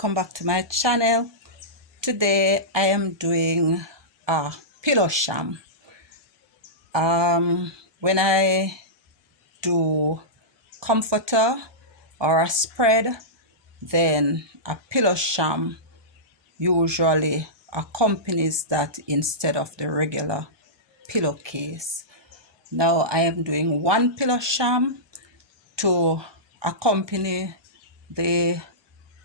welcome back to my channel. Today I am doing a pillow sham. When I do comforter or a spread, then a pillow sham usually accompanies that instead of the regular pillowcase. Now I am doing one pillow sham to accompany the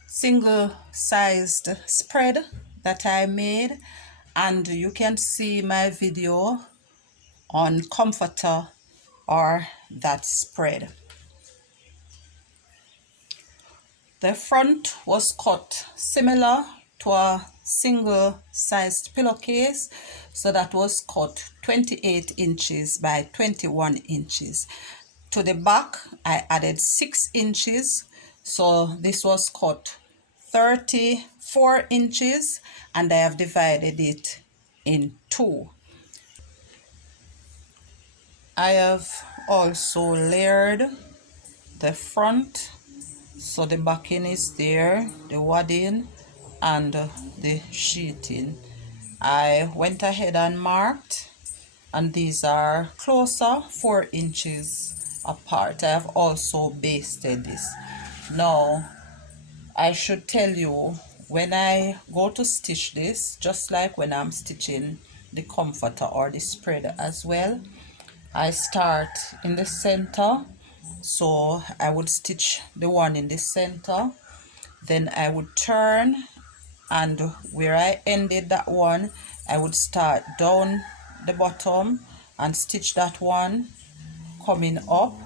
single-sized spread that I made, and you can see my video on comforter or that spread. The front was cut similar to a single-sized pillowcase, so that was cut 28 inches by 21 inches. To the back I added 6 inches, so this was cut 34 inches, and I have divided it in two. I have also layered the front, so the backing is there, the wadding and the sheeting. I went ahead and marked, and these are closer 4 inches apart. I have also basted this. Now I should tell you, when I go to stitch this, just like when I'm stitching the comforter or the spread as well, I start in the center. So I would stitch the one in the center, then I would turn, and where I ended that one, I would start down the bottom and stitch that one coming up.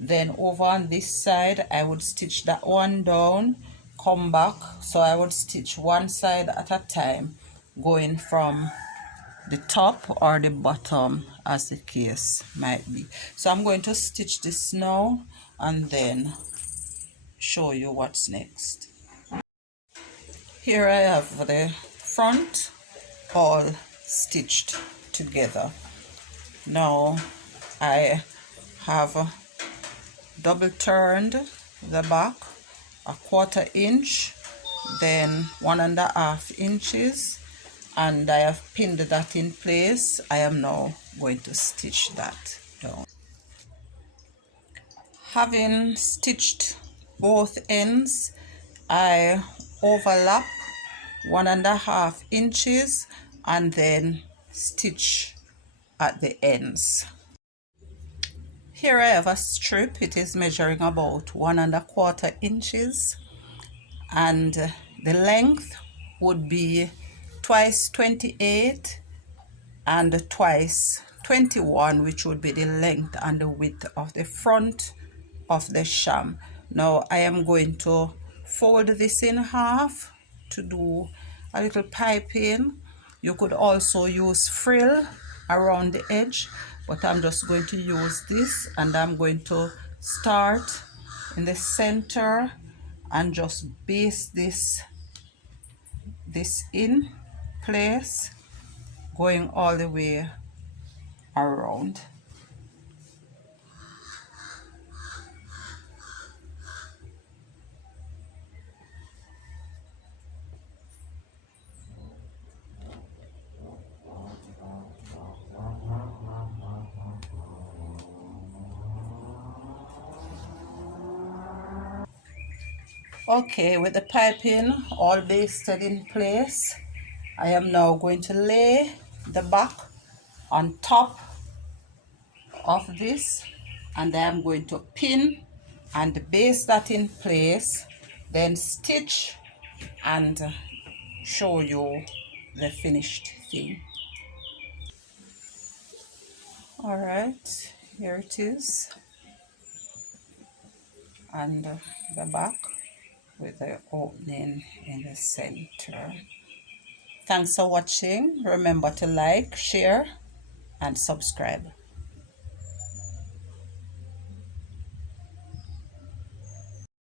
Then over on this side I would stitch that one down, come back. So I would stitch one side at a time, going from the top or the bottom as the case might be. So I'm going to stitch this now and then show you what's next. Here I have the front all stitched together. Now I have double turned the back a 1/4 inch, then 1.5 inches, and I have pinned that in place. I am now going to stitch that down. Having stitched both ends, I overlap 1.5 inches and then stitch at the ends. Here I have a strip. It is measuring about 1.25 inches, and the length would be twice 28 and twice 21, which would be the length and the width of the front of the sham. Now I am going to fold this in half to do a little piping. You could also use frill around the edge, but I'm just going to use this, and I'm going to start in the center and just base this in place, going all the way around. Okay, with the piping all basted in place, I am now going to lay the back on top of this, and I am going to pin and base that in place, then stitch and show you the finished thing. All right, here it is, and the back with the opening in the center. Thanks for watching. Remember to like, share and subscribe.